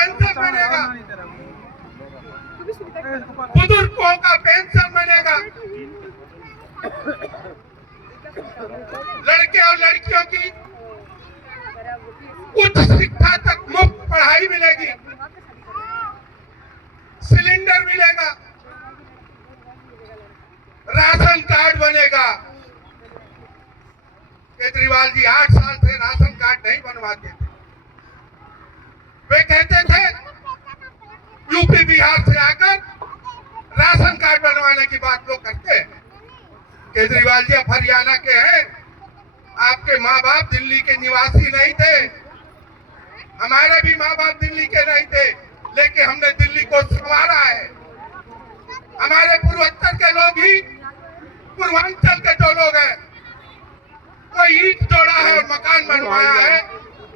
Pension बनेगा, बुजुर्गों का पेंशन बनेगा, लड़के और लड़कियों की उच्च शिक्षा तक मुफ्त पढ़ाई मिलेगी, सिलेंडर मिलेगा, राशन कार्ड बनेगा। केजरीवाल जी 8 साल से राशन कार्ड नहीं बनवाते थे। वे कहते थे यूपी बिहार से आकर राशन कार्ड बनवाने की बात लोग करते हैं। केजरीवाल जी अब हरियाणा के हैं, आपके माँ बाप दिल्ली के निवासी नहीं थे, हमारे भी माँ बाप दिल्ली के नहीं थे, लेकिन हमने दिल्ली को संवारा है। हमारे पूर्वोत्तर के लोग ही पूर्वांचल के जो लोग हैं, कोई ईंट जोड़ा है और मकान बनवाया है,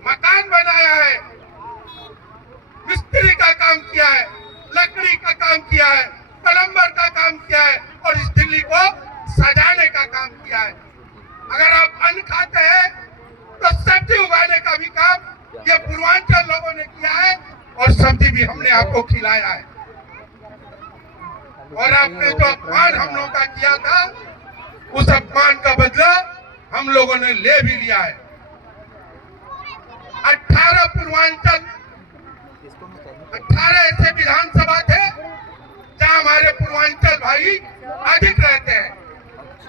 मकान बनाया है, मिस्त्री का काम किया है, लकड़ी का काम किया है, प्लम्बर का काम किया है और इस दिल्ली को सजाने का काम किया है। अगर आप अन्न खाते हैं तो सब्जी उगाने का भी काम ये पूर्वांचल लोगों ने किया है और सब्जी भी हमने आपको खिलाया है। और आपने जो अपमान हम लोगों का किया था, उस अपमान का बदला हम लोगों ने ले भी लिया है। 18 पूर्वांचल 18 ऐसे विधानसभा थे जहां हमारे पूर्वांचल भाई अधिक रहते हैं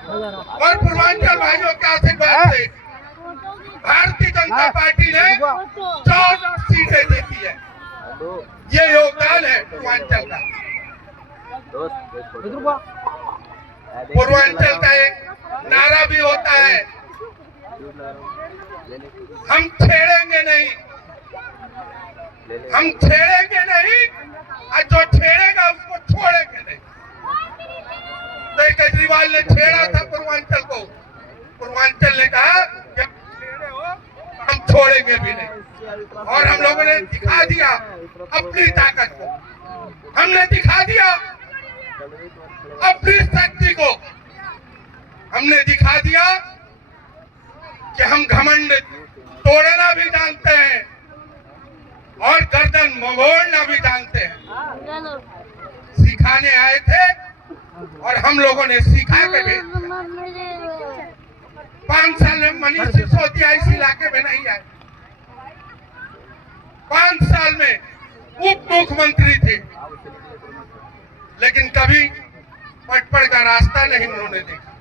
और पूर्वांचल भाइयों के आशीर्वाद से भारतीय जनता पार्टी ने 14 सीटें जीती है। ये योगदान है पूर्वांचल का। पूर्वांचल का एक नारा भी होता है, हम छेड़ेंगे नहीं, हम छेड़ेंगे नहीं और जो छेड़ेगा उसको छोड़ेंगे नहीं। तो केजरीवाल ने छेड़ा था पूर्वांचल को, पूर्वांचल ने कहा कि छेड़े हो हम छोड़ेंगे भी नहीं। और हम लोगों ने दिखा दिया अपनी ताकत को, हमने दिखा दिया अपनी शक्ति को, हमने दिखा दिया कि हम घमंड तोड़ना भी जानते हैं और गर्दन मोड़ना भी जानते हैं। सिखाने आए थे और हम लोगों ने सिखा के भेज दिया। 5 साल में मनीष सिसोदिया इस इलाके में नहीं आए, 5 साल में उप मुख्यमंत्री थे, लेकिन कभी पटपड़ का रास्ता नहीं उन्होंने देखा।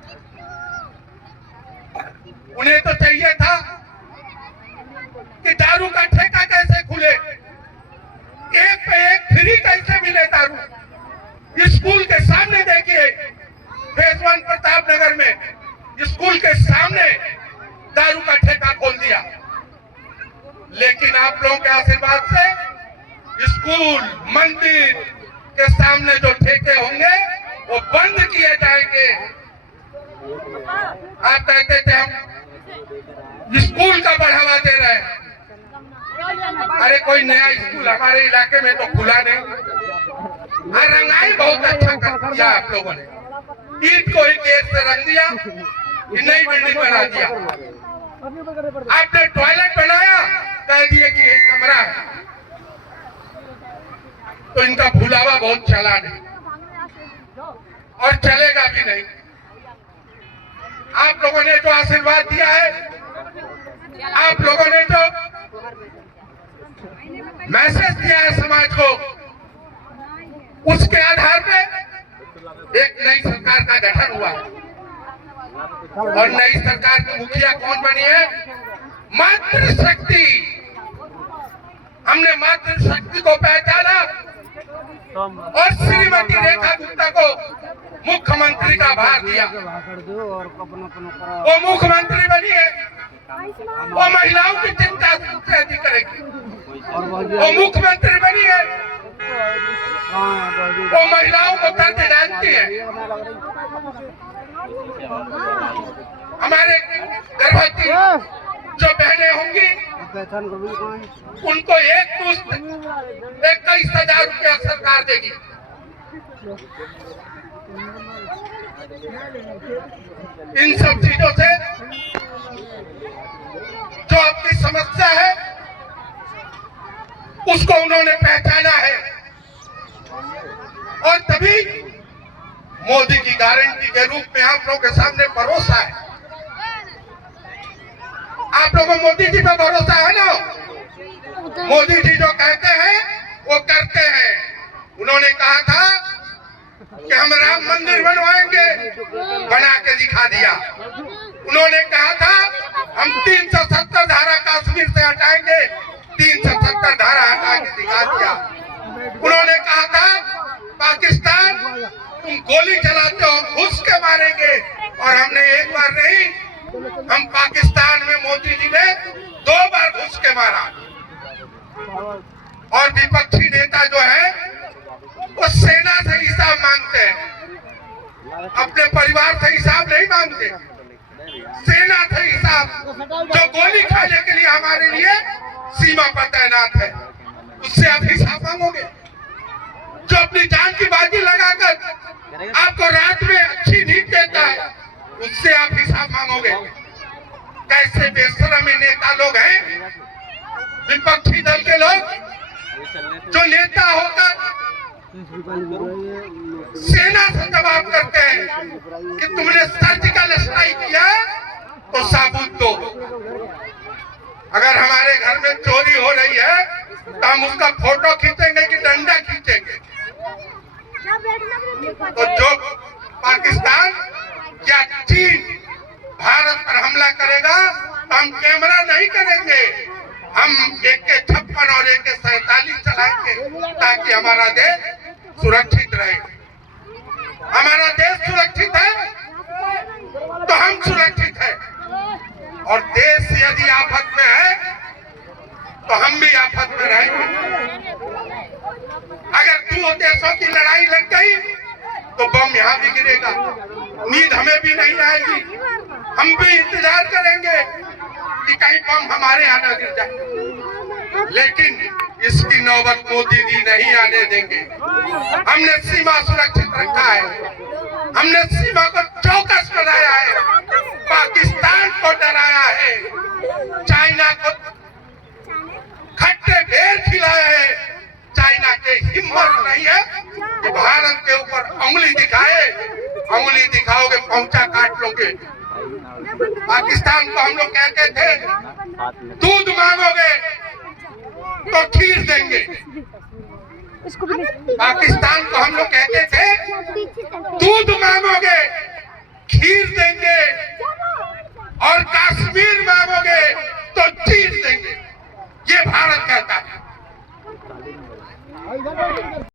उन्हें तो चाहिए था कि दारू का ठेका कैसे खुले, एक पे एक फ्री कैसे मिले दारू। स्कूल के सामने देखिए, फेज 1 प्रताप नगर में स्कूल के सामने दारू का ठेका खोल दिया। लेकिन आप लोगों के आशीर्वाद से स्कूल मंदिर के सामने जो ठेके होंगे वो बंद किए जाएंगे। आप कहते थे हम स्कूल का बढ़ावा दे रहे हैं, अरे कोई नया स्कूल हमारे इलाके में तो खुला नहीं। रंगाई बहुत अच्छा कर दिया आप लोगों ने, ईंट को ही गेट से रंग दिया, नई बिल्डिंग बना दिया। आपने टॉयलेट बनाया, कह दिए कि एक कमरा है, तो इनका भुलावा बहुत चला नहीं और चलेगा भी नहीं। आप लोगों ने जो आशीर्वाद दिया है, आप लोगों ने जो मैसेज दिया है समाज को, उसके आधार पे एक नई सरकार का गठन हुआ और नई सरकार की मुखिया कौन बनी है? मातृशक्ति। हमने मातृशक्ति को पहचाना और श्रीमती रेखा गुप्ता को मुख्यमंत्री का भार दिया। वो मुख्यमंत्री बनी है, वो महिलाओं की चिंता सबसे अधिक करेगी। वो मुख्यमंत्री बनी है, वो महिलाओं को दर्द जानती है। हमारे गर्भवती जो बहनें होंगी उनको 21,000 रुपया सरकार देगी। इन सब चीजों से जो आपकी समस्या है उसको उन्होंने पहचाना है और तभी मोदी की गारंटी के रूप में आप लोगों के सामने भरोसा है। आप लोगों को मोदी जी पे भरोसा है ना? मोदी जी जो कहते हैं वो करते हैं। उन्होंने कहा था कि हम राम मंदिर बनवाएंगे, बना के दिखा दिया। उन्होंने कहा था हम 370 धारा कश्मीर से हटाएंगे, 370 धारा हटा के दिखा दिया। उन्होंने कहा था पाकिस्तान तुम गोली चलाते हो, घुस के मारेंगे, और हमने एक बार नहीं, हम पाकिस्तान में मोदी जी ने 2 बार घुस के मारा। और विपक्षी नेता जो है वो सेना से हिसाब मांगते हैं, अपने परिवार से हिसाब नहीं मांगते। सेना से हिसाब, जो गोली खाने के लिए हमारे लिए सीमा पर तैनात है, उससे आप हिसाब मांगोगे? जो अपनी जान की बाजी लगाकर आपको रात में अच्छी नींद देता है, उससे आप हिसाब मांगोगे? कैसे बेशरम नेता लोग हैं विपक्षी दल के लोग, जो नेता होकर सेना से जवाब करते हैं कि तुमने सर्जिकल स्ट्राइक किया तो साबुत दो। अगर हमारे घर में चोरी हो रही है तो हम उसका फोटो खींचेंगे कि डंडा खींचेंगे? तो जो पाकिस्तान या चीन भारत पर हमला करेगा तो हम कैमरा नहीं करेंगे, हम AK-56 और AK-47 चलाएंगे ताकि हमारा देश सुरक्षित रहे। हमारा देश सुरक्षित है तो हम सुरक्षित है, और देश यदि आफत में है तो हम भी आफत में रहेंगे। अगर 2 देशों की लड़ाई लग गई तो बम यहाँ भी गिरेगा, नींद हमें भी नहीं आएगी, हम भी इंतजार करेंगे कि कहीं बम हमारे यहाँ न गिर जाए। लेकिन इसकी नौबत मोदी जी नहीं आने देंगे। हमने सीमा सुरक्षित रखा है, हमने सीमा को चौकस बनाया है, पाकिस्तान को डराया है, चाइना को खट्टे ढेर खिलाया है। चाइना के हिम्मत नहीं है कि भारत के ऊपर उंगली दिखाए, उंगली दिखाओगे पहुंचा काट लोगे। पाकिस्तान को हम लोग कहते थे दूध मांगोगे तो खीर देंगे, पाकिस्तान को हम लोग कहते थे दूध मांगोगे खीर देंगे, और कश्मीर मांगोगे तो चीर देंगे। ये भारत कहता है।